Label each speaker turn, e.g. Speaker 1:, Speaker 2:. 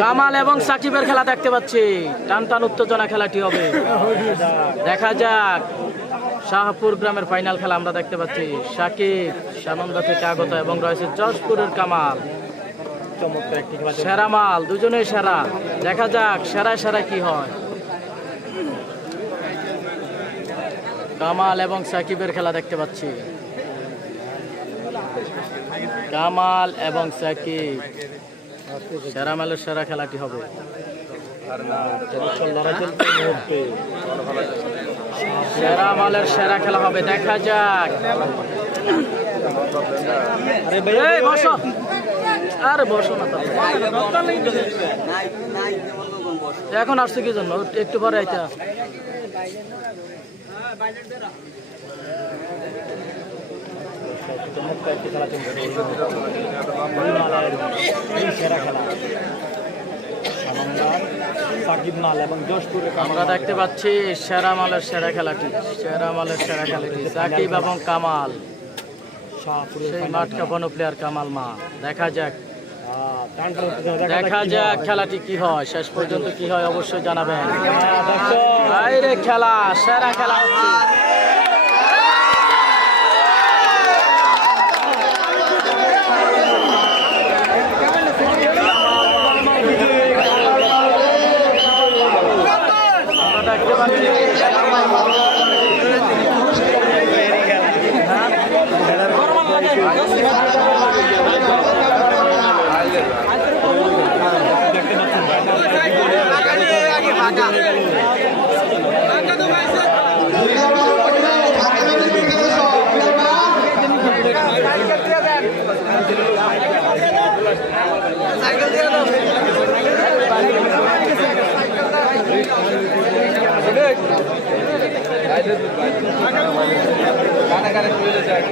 Speaker 1: কামাল এবং সাকিবের খেলা দেখতে পাচ্ছি। টান টান উত্তেজনা খেলাটি হবে। দেখা যাক, শাহপুর গ্রামের ফাইনাল খেলা আমরা দেখতে পাচ্ছি। সাকিব, সানন্দা থেকে আগত এবং রয়েছে যশপুরের কামাল। সেরা মাল, দুজনেই সেরা। দেখা যাক সেরা সেরা কি হয়। কামাল এবং সাকিবের খেলা দেখতে পাচ্ছি। কামাল এবং সাকিব। সেরা মালের সেরা খেলাটি হবে। সেরা মালের সেরা খেলা হবে। দেখা যাক। বসো। আরে বসো না এখন আসছে কি জন্য? একটু পরে আইতা।
Speaker 2: এবং যশপুরের
Speaker 1: আমরা দেখতে পাচ্ছি সেরা মালের সেরা খেলাটি, সেরা মালের সেরা খেলাটি, সাকিব এবং কামাল। সেই মাঠ কাঁপানো প্লেয়ার কামাল মা দেখা যাক। দেখা যাক খেলাটি কি হয়, শেষ পর্যন্ত কি হয়, অবশ্যই জানাবেন। খেলা, সেরা খেলা সাইকেল দিয়ে দাও। কানে কানে চলে যায়